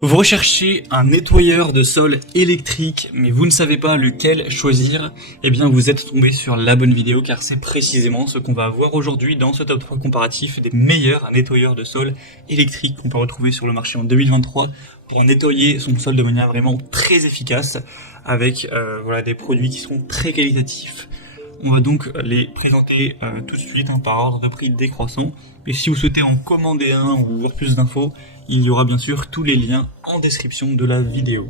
Vous recherchez un nettoyeur de sol électrique, mais vous ne savez pas lequel choisir, eh bien vous êtes tombé sur la bonne vidéo car c'est précisément ce qu'on va voir aujourd'hui dans ce top 3 comparatif des meilleurs nettoyeurs de sol électriques qu'on peut retrouver sur le marché en 2023 pour nettoyer son sol de manière vraiment très efficace avec voilà, des produits qui seront très qualitatifs. On va donc les présenter tout de suite par ordre de prix décroissant. Et si vous souhaitez en commander un ou voir plus d'infos, il y aura bien sûr tous les liens en description de la vidéo.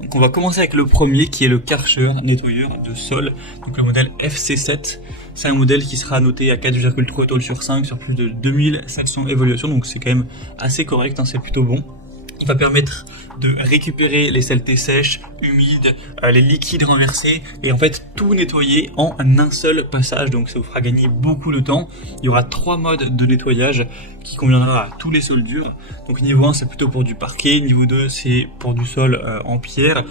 Donc on va commencer avec le premier qui est le Karcher nettoyeur de sol, donc le modèle FC7. C'est un modèle qui sera noté à 4,3 étoiles sur 5 sur plus de 2700 évaluations, donc c'est quand même assez correct, c'est plutôt bon. Il va permettre de récupérer les saletés sèches, humides, les liquides renversés et en fait tout nettoyer en un seul passage, donc ça vous fera gagner beaucoup de temps. Il y aura 3 modes de nettoyage qui conviendra à tous les sols durs. Donc niveau 1 c'est plutôt pour du parquet, niveau 2 c'est pour du sol en pierre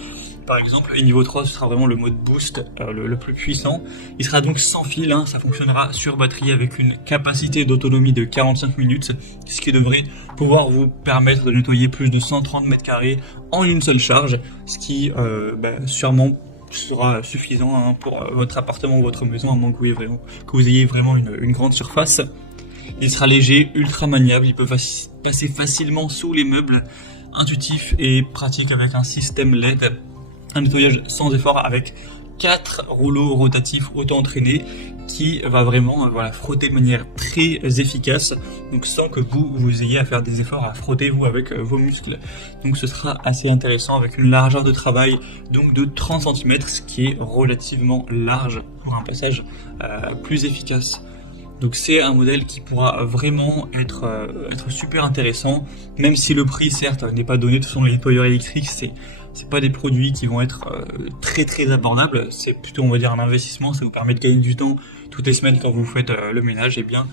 par exemple, et niveau 3 ce sera vraiment le mode boost le plus puissant. Il sera donc sans fil, ça fonctionnera sur batterie avec une capacité d'autonomie de 45 minutes, ce qui devrait pouvoir vous permettre de nettoyer plus de 130 mètres carrés en une seule charge, ce qui sûrement sera suffisant pour votre appartement ou votre maison, à moins que vous ayez vraiment une grande surface. Il sera léger, ultra maniable, il peut passer facilement sous les meubles, intuitif et pratique avec un système LED. Un nettoyage sans effort avec 4 rouleaux rotatifs auto-entraînés qui va vraiment frotter de manière très efficace, donc sans que vous ayez à faire des efforts à frotter vous avec vos muscles. Donc ce sera assez intéressant avec une largeur de travail donc de 30 cm, ce qui est relativement large pour un passage plus efficace. Donc c'est un modèle qui pourra vraiment être super intéressant, même si le prix certes n'est pas donné. De toute façon les nettoyeurs électriques c'est pas des produits qui vont être très abordables, c'est plutôt on va dire un investissement, ça vous permet de gagner du temps toutes les semaines quand vous faites le ménage, et bien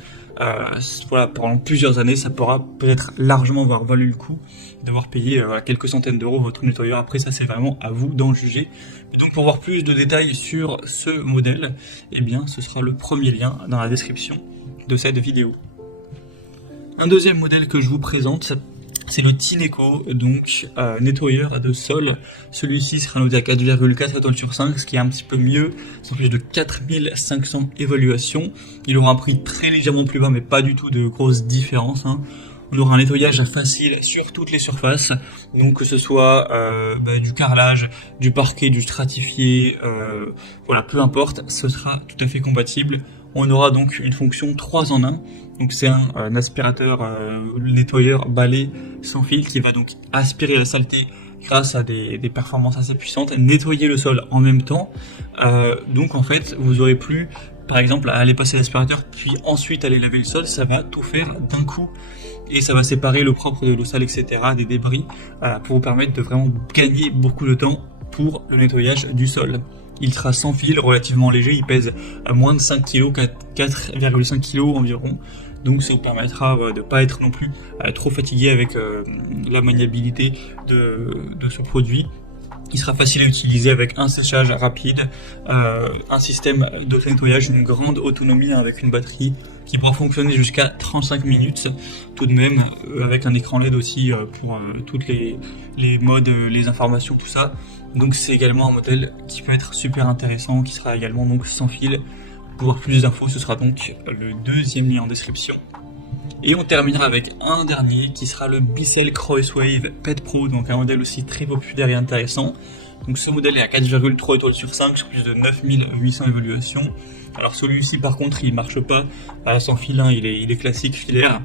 pendant plusieurs années ça pourra peut-être largement avoir valu le coup d'avoir payé quelques centaines d'euros votre nettoyeur. Après ça c'est vraiment à vous d'en juger. Et donc pour voir plus de détails sur ce modèle, eh bien ce sera le premier lien dans la description de cette vidéo. Un deuxième modèle que je vous présente, c'est le Tineco, donc nettoyeur de sol. Celui-ci sera noté à 4,4 étoiles sur 5, ce qui est un petit peu mieux. C'est plus de 4500 évaluations. Il aura un prix très légèrement plus bas, mais pas du tout de grosse différence. On aura un nettoyage facile sur toutes les surfaces, donc que ce soit du carrelage, du parquet, du stratifié, peu importe, ce sera tout à fait compatible. On aura donc une fonction 3 en 1, donc c'est un aspirateur nettoyeur balai sans fil qui va donc aspirer la saleté grâce à des performances assez puissantes, nettoyer le sol en même temps. Donc en fait vous aurez plus par exemple à aller passer l'aspirateur puis ensuite aller laver le sol, ça va tout faire d'un coup et ça va séparer le propre de l'eau sale, etc., des débris, pour vous permettre de vraiment gagner beaucoup de temps pour le nettoyage du sol. Il sera sans fil, relativement léger, il pèse à moins de 5 kg, 4,5 kg environ, donc ça vous permettra de ne pas être non plus trop fatigué avec la maniabilité de ce produit. Il sera facile à utiliser avec un séchage rapide, un système d'auto-nettoyage, une grande autonomie avec une batterie qui pourra fonctionner jusqu'à 35 minutes tout de même, avec un écran LED aussi pour toutes les modes, les informations, tout ça. Donc c'est également un modèle qui peut être super intéressant, qui sera également donc sans fil. Pour voir plus d'infos, ce sera donc le deuxième lien en description. Et on terminera avec un dernier qui sera le Bissell Crosswave Pet Pro, donc un modèle aussi très populaire et intéressant. Donc ce modèle est à 4,3 étoiles sur 5 sur plus de 9800 évaluations. Alors celui-ci par contre il marche pas sans fil, il est classique filaire.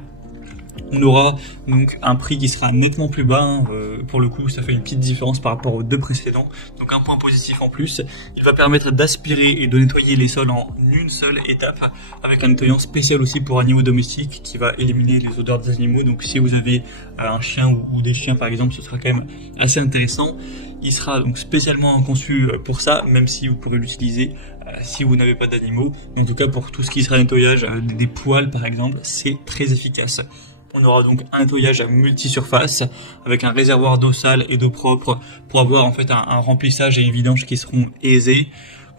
On aura donc un prix qui sera nettement plus bas, pour le coup ça fait une petite différence par rapport aux deux précédents, donc un point positif en plus. Il va permettre d'aspirer et de nettoyer les sols en une seule étape, avec un nettoyant spécial aussi pour animaux domestiques qui va éliminer les odeurs des animaux. Donc si vous avez un chien ou des chiens par exemple, ce sera quand même assez intéressant. Il sera donc spécialement conçu pour ça, même si vous pourrez l'utiliser si vous n'avez pas d'animaux. En tout cas pour tout ce qui sera nettoyage des poils par exemple, c'est très efficace. On aura donc un nettoyage multi-surface avec un réservoir d'eau sale et d'eau propre pour avoir en fait un remplissage et une vidange qui seront aisés.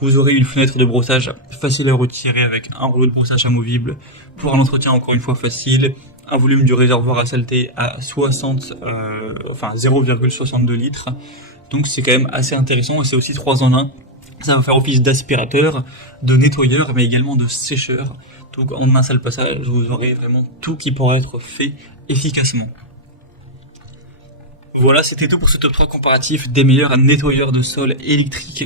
Vous aurez une fenêtre de brossage facile à retirer avec un rouleau de brossage amovible pour un entretien encore une fois facile, un volume du réservoir à saleté à 0,62 litres. Donc c'est quand même assez intéressant et c'est aussi 3 en 1. Ça va faire office d'aspirateur, de nettoyeur, mais également de sécheur. Donc en un seul passage, vous aurez vraiment tout qui pourra être fait efficacement. Voilà, c'était tout pour ce top 3 comparatif des meilleurs nettoyeurs de sol électriques